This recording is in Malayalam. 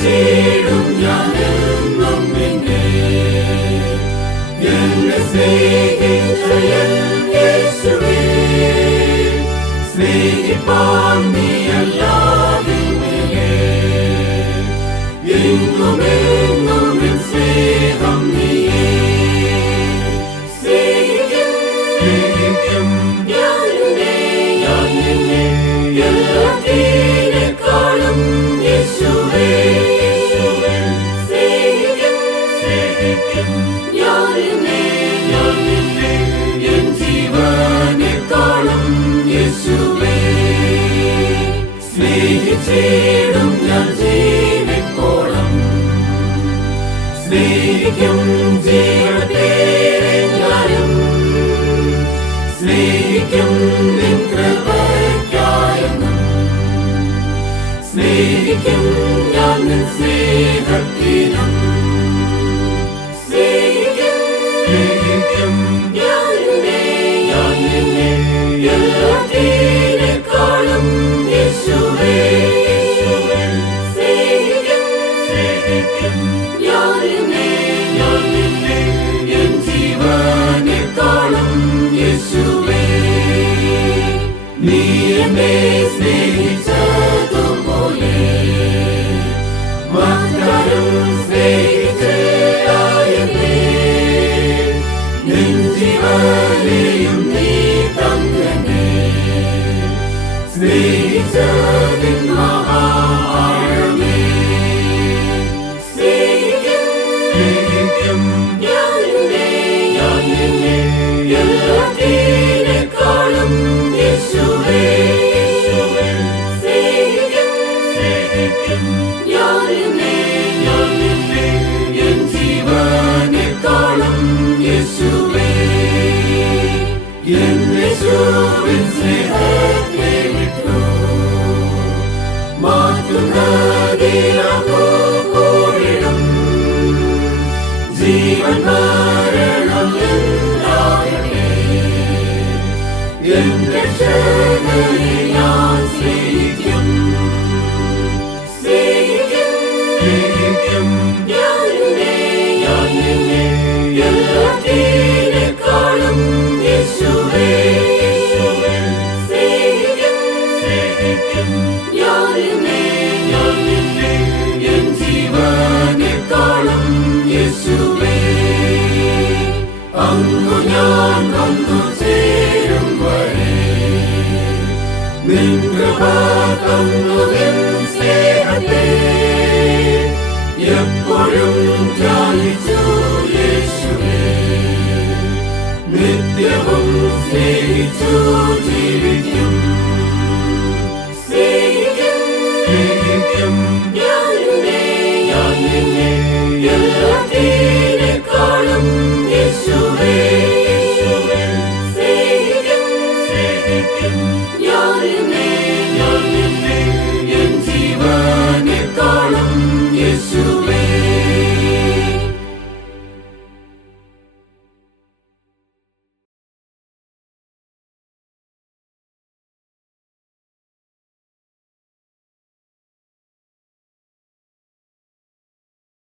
സ്നേഹിച്ചിടും ഞാനെന്നും നിന്നെ. എന്നെ സ്നേഹിച്ച എൻ യേശുവേ, സ്നേഹിപ്പാൻ നീയല്ലാതില്ലേ. എങ്ങുമെങ്ങും എൻ സ്നേഹം നീയേ. സ്നേഹിക്കും ഞാൻ നിന്നെ എല്ലാത്തിനേക്കാളും യേശുവേ. സ്നേഹിക്കും ഞാൻ നിന്നെ എൻ ജീവനേക്കാളും യേശുവേ. സ്നേഹിച്ചിടും ഞാൻ ജീവിക്കോളം. സ്നേഹിക്കും ജീവനേക്കാളും. സ്നേഹിക്കും നിൻ കൃപയ്ക്കായെന്നും. സ്നേഹിക്കും ഞാൻ നിൻ സ്നേഹത്തിനും. സ്നേഹിക്കും ഞാൻ നിന്നെ എല്ലാത്തിനേക്കാളും യേശുവേ. സ്നേഹിക്കും ഞാൻ നിന്നെ എൻ ജീവനേക്കാളും യേശുവേ. നീ എന്നെ സ്നേഹിച്ചതുപോലെ മറ്റാരും സ്നേഹിച്ചതായെന്നെ. നിൻ ജീവനെയും നീ തന്നെ സ്നേഹിച്ചതിൻ മഹാആഴമേ. സ്നേഹിക്കും ഞാൻ നിന്നെ എല്ലാ